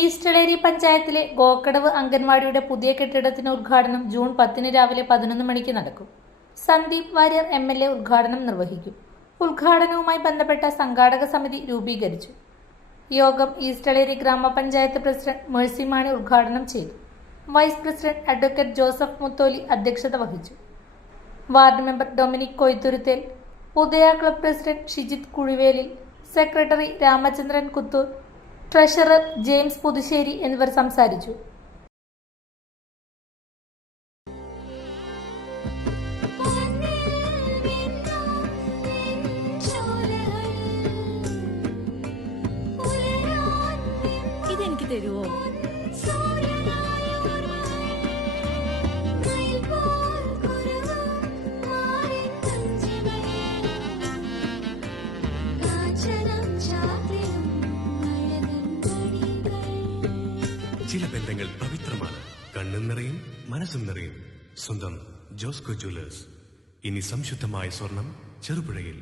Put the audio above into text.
East Eleri പഞ്ചായത്തിലെ ഗോക്കടവ് അംഗൻവാടിയുടെ പുതിയ കെട്ടിടത്തിന് ഉദ്ഘാടനം ജൂൺ 10 രാവിലെ 11 മണിക്ക് നടക്കും. സന്ദീപ് വാര്യർ MLA ഉദ്ഘാടനം നിർവഹിക്കും. ഉദ്ഘാടനവുമായി ബന്ധപ്പെട്ട സംഘാടക സമിതി രൂപീകരിച്ചു. യോഗം ഈസ്റ്റ് എളേരി ഗ്രാമപഞ്ചായത്ത് പ്രസിഡന്റ് മേഴ്സി മാണി ഉദ്ഘാടനം ചെയ്തു. Vice president advocate Joseph Mutholi അധ്യക്ഷത വഹിച്ചു. Ward member Dominic Koythuruthel, Udaya club president Shijith Kuzhivelil, secretary Ramachandran Kuthur, treasurer James Puthussery എന്നിവർ സംസാരിച്ചു. ഇതെനിക്ക് തരുമോ? ചില ബന്ധങ്ങൾ പവിത്രമാണ്. കണ്ണും നിറയും മനസ്സും നിറയും. സ്വന്തം ജോസ്കോ ജ്വല്ലേഴ്സ്. ഇനി സംശുദ്ധമായ സ്വർണം ചെറുപുഴയിൽ.